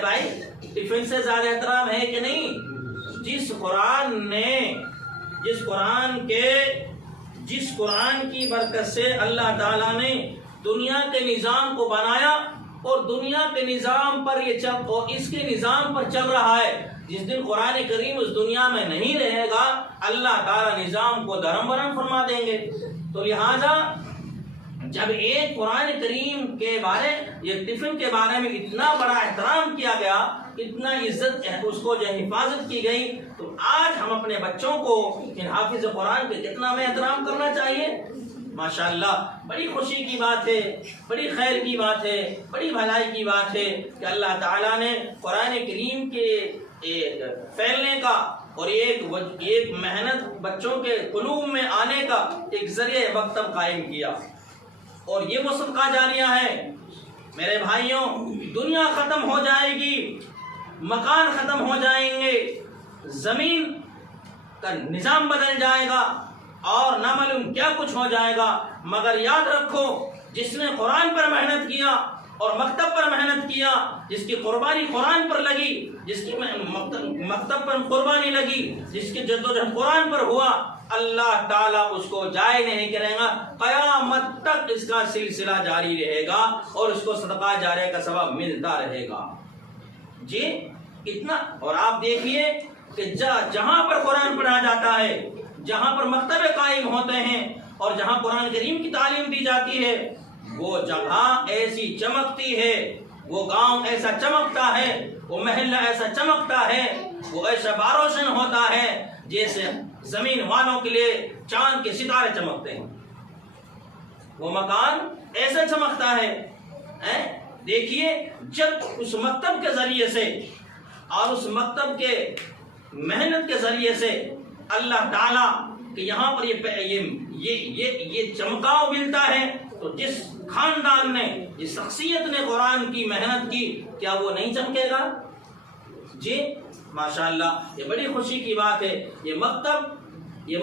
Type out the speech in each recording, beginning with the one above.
بھائی ٹفن سے زیادہ احترام ہے کہ نہیں؟ جس قرآن کی برکت سے اللہ تعالیٰ نے دنیا کے نظام کو بنایا اور دنیا کے نظام پر اس کے نظام پر چل رہا ہے. جس دن قرآن کریم اس دنیا میں نہیں رہے گا اللہ تعالیٰ نظام کو درہم برہم فرما دیں گے. تو لہذا جب ایک قرآن کریم کے ٹفن کے بارے میں اتنا بڑا احترام کیا گیا, اتنا عزت اس کو جو حفاظت کی گئی, تو آج ہم اپنے بچوں کو ان حافظ قرآن کے کتنا میں احترام کرنا چاہیے. ماشاءاللہ بڑی خوشی کی بات ہے, بڑی خیر کی بات ہے, بڑی بھلائی کی بات ہے کہ اللہ تعالیٰ نے قرآن کریم کے پھیلنے کا اور ایک محنت بچوں کے قلوب میں آنے کا ایک ذریعہ مکتب قائم کیا. اور یہ وہ صدقہ جاریہ ہے میرے بھائیوں. دنیا ختم ہو جائے گی, مکان ختم ہو جائیں گے, زمین کا نظام بدل جائے گا اور نہ معلوم کیا کچھ ہو جائے گا, مگر یاد رکھو جس نے قرآن پر محنت کیا اور مکتب پر محنت کیا, جس کی قربانی قرآن پر لگی, جس کی مکتب پر قربانی لگی, جس کی جدوجہد قرآن پر ہوا, اللہ تعالیٰ اس کو جائے نہیں کرے گا, قیامت تک اس کا سلسلہ جاری رہے گا اور اس کو صدقہ جاریہ کا ثواب ملتا رہے گا. جی اتنا. اور آپ دیکھیے کہ جہاں پر قرآن پڑھا جاتا ہے, جہاں پر مکتب قائم ہوتے ہیں اور جہاں قرآن کریم کی تعلیم دی جاتی ہے, وہ جگہ ایسی چمکتی ہے, وہ گاؤں ایسا چمکتا ہے, وہ محلہ ایسا چمکتا ہے, وہ ایسا باروشن ہوتا ہے جیسے زمین والوں کے لیے چاند کے ستارے چمکتے ہیں. وہ مکان ایسا چمکتا ہے. دیکھیے جب اس مکتب کے ذریعے سے اور اس مکتب کے محنت کے ذریعے سے اللہ تعالیٰ کہ یہاں پر یہ چمکاؤ ملتا ہے, تو جس خاندان نے, جس شخصیت نے قرآن کی محنت کی, کیا وہ نہیں چمکے گا؟ جی ماشاءاللہ یہ بڑی خوشی کی بات ہے. یہ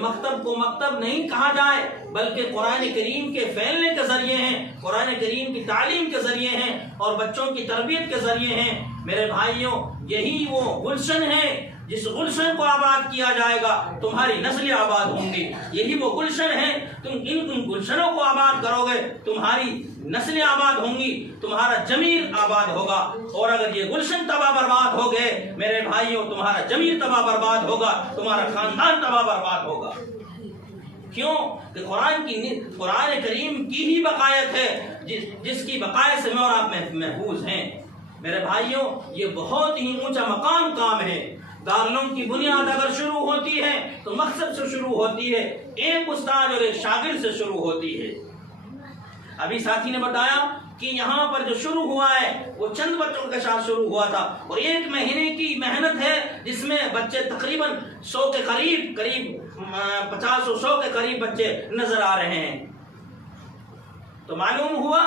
مکتب کو مکتب نہیں کہا جائے بلکہ قرآن کریم کے پھیلنے کے ذریعے ہیں, قرآن کریم کی تعلیم کے ذریعے ہیں اور بچوں کی تربیت کے ذریعے ہیں. میرے بھائیوں یہی وہ گلشن ہے جس گلشن کو آباد کیا جائے گا تمہاری نسلیں آباد ہوں گی. یہی وہ گلشن ہے, تم ان گلشنوں کو آباد کرو گے تمہاری نسلیں آباد ہوں گی, تمہارا ضمیر آباد ہوگا. اور اگر یہ گلشن تباہ برباد ہو گئے میرے بھائیوں, تمہارا ضمیر تباہ برباد ہوگا, تمہارا خاندان تباہ برباد ہوگا. کیوں کہ قرآن کریم کی ہی بقایت ہے جس کی بقایت سے میں اور آپ محفوظ ہیں. میرے بھائیوں یہ بہت ہی اونچا مقام کام ہے. دارالعلوم کی بنیاد اگر شروع ہوتی ہے تو مقصد سے شروع ہوتی ہے, ایک استاد اور ایک شاگرد سے شروع ہوتی ہے. ابھی ساتھی نے بتایا کہ یہاں پر جو شروع ہوا ہے وہ چند بچوں کے ساتھ شروع ہوا تھا, اور 1 مہینے کی محنت ہے جس میں بچے تقریباً 100 کے قریب 50 و 100 کے قریب بچے نظر آ رہے ہیں. تو معلوم ہوا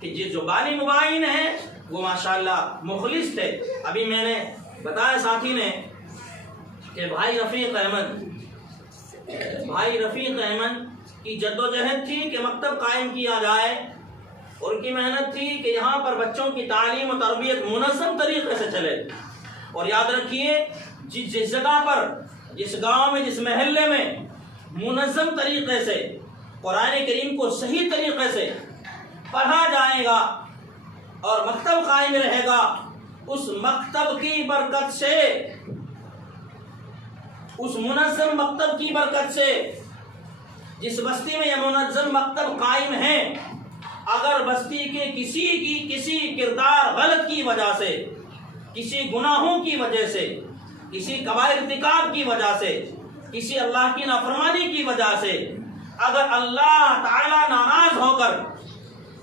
کہ جو بانی مبائن ہیں وہ ماشاءاللہ مخلص تھے. ابھی میں نے بتایا ساتھی نے کہ بھائی رفیق احمد کی جدوجہد تھی کہ مکتب قائم کیا جائے, اور ان کی محنت تھی کہ یہاں پر بچوں کی تعلیم و تربیت منظم طریقے سے چلے. اور یاد رکھیے جس جگہ پر, جس گاؤں میں, جس محلے میں منظم طریقے سے قرآن کریم کو صحیح طریقے سے پڑھا جائے گا اور مکتب قائم رہے گا, اس مکتب کی برکت سے, اس منظم مکتب کی برکت سے, جس بستی میں یہ منظم مکتب قائم ہے, اگر بستی کے کسی کردار غلط کی وجہ سے, کسی گناہوں کی وجہ سے, کسی کبائر ارتکاب کی وجہ سے, کسی اللہ کی نافرمانی کی وجہ سے اگر اللہ تعالی ناراض ہو کر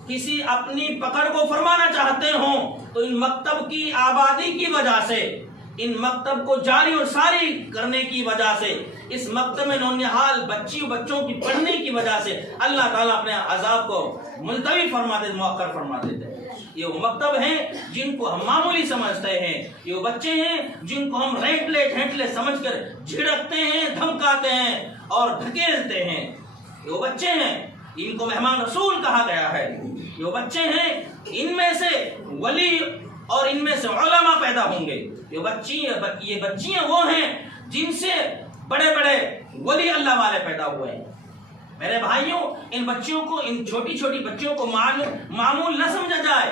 کسی اپنی پکڑ کو فرمانا چاہتے ہوں, تو ان مکتب کی آبادی کی وجہ سے, ان مکتب کو جاری اور ساری کرنے کی وجہ سے, اس مکتب میں نونہال بچوں کی پڑھنے کی وجہ سے اللہ تعالیٰ اپنے عذاب کو ملتوی فرما دیتے, مؤخر فرما دیتے. یہ وہ مکتب ہیں جن کو ہم معمولی سمجھتے ہیں, یہ وہ بچے ہیں جن کو ہم ہینٹلے سمجھ کر جھڑکتے ہیں, دھمکاتے ہیں اور ڈھکیلتے ہیں. یہ وہ بچے ہیں ان کو مہمان رسول کہا گیا ہے. یہ وہ بچے ہیں ان میں سے ولی اور ان میں سے علماء پیدا ہوں گے. یہ بچیاں وہ ہیں جن سے بڑے بڑے ولی اللہ والے پیدا ہوئے ہیں. میرے بھائیوں، ان بچیوں کو، ان چھوٹی چھوٹی بچیوں کو معمول نہ سمجھا جائے،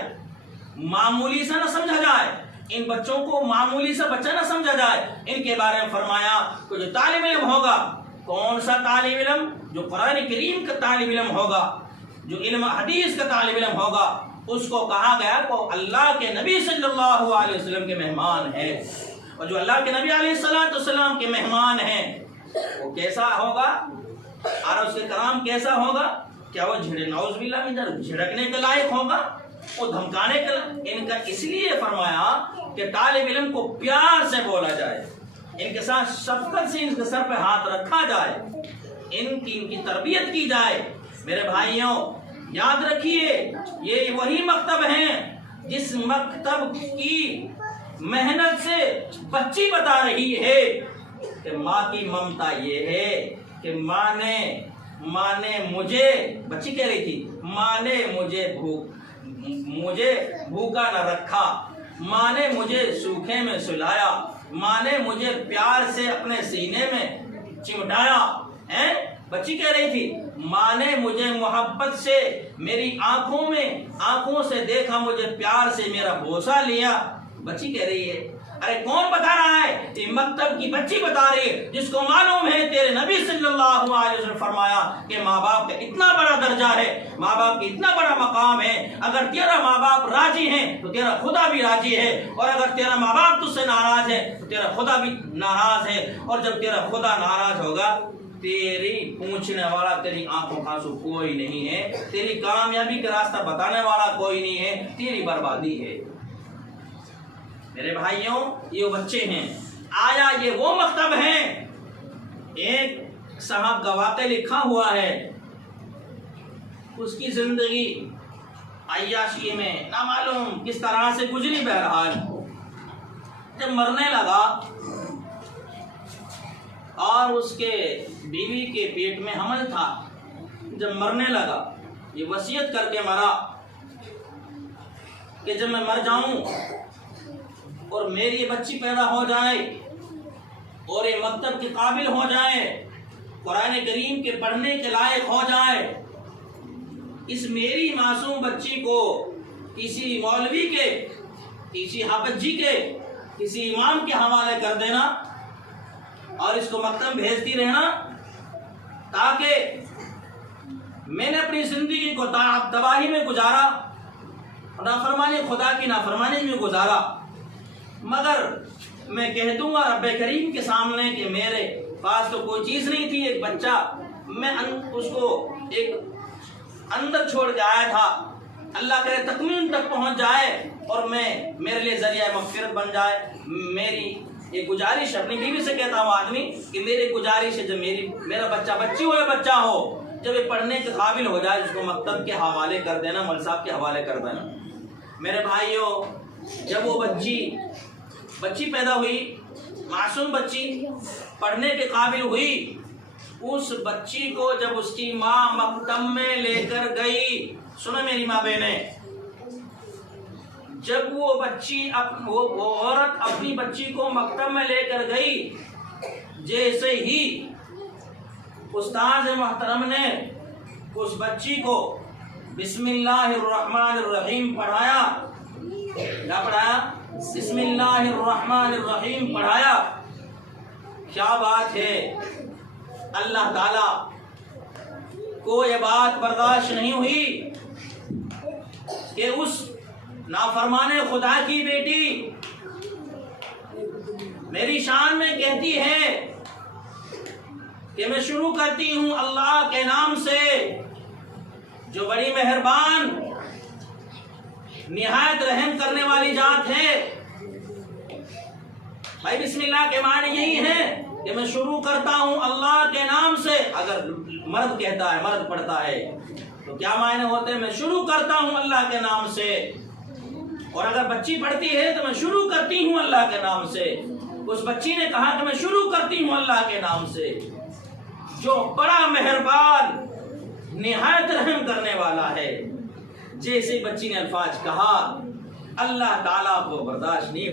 معمولی سا نہ سمجھا جائے. ان بچوں کو معمولی سا بچہ نہ سمجھا جائے. ان کے بارے میں فرمایا کہ جو طالب علم ہوگا، کون سا طالب علم؟ جو قرآن کریم کا طالب علم ہوگا، جو علم حدیث کا طالب علم ہوگا، اس کو کہا گیا وہ اللہ کے نبی صلی اللہ علیہ وسلم کے مہمان ہے. اور جو اللہ کے نبی علیہ السلام کے مہمان ہیں وہ کیسا ہوگا اور اس کے کلام کیسا ہوگا؟ کیا وہ نعوذ باللہ من جھڑکنے کے لائق ہوگا؟ وہ دھمکانے کا؟ ان کا اس لیے فرمایا کہ طالب علم کو پیار سے بولا جائے، ان کے ساتھ شفقت سے ان کے سر پہ ہاتھ رکھا جائے، ان کی تربیت کی جائے. میرے بھائیوں یاد رکھیے، یہ وہی مکتب ہیں جس مکتب کی محنت سے بچی بتا رہی ہے کہ ماں کی ممتا یہ ہے کہ ماں نے مجھے، بچی کہہ رہی تھی، ماں نے مجھے بھوکا نہ رکھا، ماں نے مجھے سوکھے میں سلایا، ماں نے مجھے پیار سے اپنے سینے میں چمٹایا. بچی کہہ رہی تھی ماں نے مجھے محبت سے میری آنکھوں سے دیکھا، مجھے پیار سے میرا بوسہ لیا. بچی کہہ رہی ہے. ارے کون بتا رہا ہے؟ یہ مکتب کی بچی بتا رہی ہے، جس کو معلوم ہے تیرے نبی صلی اللہ علیہ وسلم فرمایا کہ ماں باپ کا اتنا بڑا درجہ ہے، ماں باپ کی اتنا بڑا مقام ہے. اگر تیرا ماں باپ راضی ہیں تو تیرا خدا بھی راضی ہے، اور اگر تیرا ماں باپ تجھ سے ناراض ہے تو تیرا خدا بھی ناراض ہے. اور جب تیرا خدا ناراض ہوگا، تیری پوچھنے والا، تیری آنکھوں کا آنسو کوئی نہیں ہے، تیری کامیابی کا راستہ بتانے والا کوئی نہیں ہے، تیری بربادی ہے. میرے بھائیوں یہ بچے ہیں. آیا یہ وہ مکتب ہیں؟ ایک صاحب کا واقعہ لکھا ہوا ہے، اس کی زندگی عیاشی میں نامعلوم کس طرح سے گزری. بہرحال جب مرنے لگا اور اس کے بیوی کے پیٹ میں حمل تھا، جب مرنے لگا یہ وصیت کر کے مرا کہ جب میں مر جاؤں اور میری بچی پیدا ہو جائے اور یہ مکتب کے قابل ہو جائے، قرآن کریم کے پڑھنے کے لائق ہو جائے، اس میری معصوم بچی کو کسی مولوی کے، کسی حافظ جی کے، کسی امام کے حوالے کر دینا اور اس کو مکتب بھیجتی رہنا، تاکہ میں نے اپنی زندگی کو تباہی میں گزارا، نافرمانی خدا کی نافرمانی میں گزارا، مگر میں کہہ دوں گا رب کریم کے سامنے کہ میرے پاس تو کوئی چیز نہیں تھی، ایک بچہ میں اس کو ایک اندر چھوڑ کے آیا تھا، اللہ کرے تکمیل تک پہنچ جائے اور میرے لیے ذریعہ مغفرت بن جائے. میری ایک گزارش اپنی بیوی سے کہتا ہوں آدمی کہ میری گزارش ہے، جب میرا بچہ بچی ہو یا بچہ ہو، جب یہ پڑھنے کے قابل ہو جائے اس کو مکتب کے حوالے کر دینا، مول صاحب کے حوالے کر دینا. میرے بھائیوں جب وہ بچی پیدا ہوئی، معصوم بچی پڑھنے کے قابل ہوئی، اس بچی کو جب اس کی ماں مکتب میں لے کر گئی، سنو میری ماں بہنیں، جب وہ عورت اپنی بچی کو مکتب میں لے کر گئی، جیسے ہی استاد محترم نے اس بچی کو بسم اللہ الرحمن الرحیم پڑھایا، کیا پڑھایا؟ بسم اللہ الرحمن الرحیم پڑھایا. کیا بات ہے، اللہ تعالی کو یہ بات برداشت نہیں ہوئی کہ اس نافرمان خدا کی بیٹی میری شان میں کہتی ہے کہ میں شروع کرتی ہوں اللہ کے نام سے جو بڑی مہربان نہایت رحم کرنے والی ذات ہے. بھائی بسم اللہ کے معنی یہی ہے کہ میں شروع کرتا ہوں اللہ کے نام سے. اگر مرد کہتا ہے، مرد پڑھتا ہے تو کیا معنی ہوتے ہیں؟ میں شروع کرتا ہوں اللہ کے نام سے. اور اگر بچی پڑھتی ہے تو میں شروع کرتی ہوں اللہ کے نام سے. اس بچی نے کہا کہ میں شروع کرتی ہوں اللہ کے نام سے جو بڑا مہربان نہایت رحم کرنے والا ہے. جیسے بچی نے الفاظ کہا اللہ تعالیٰ کو برداشت نہیں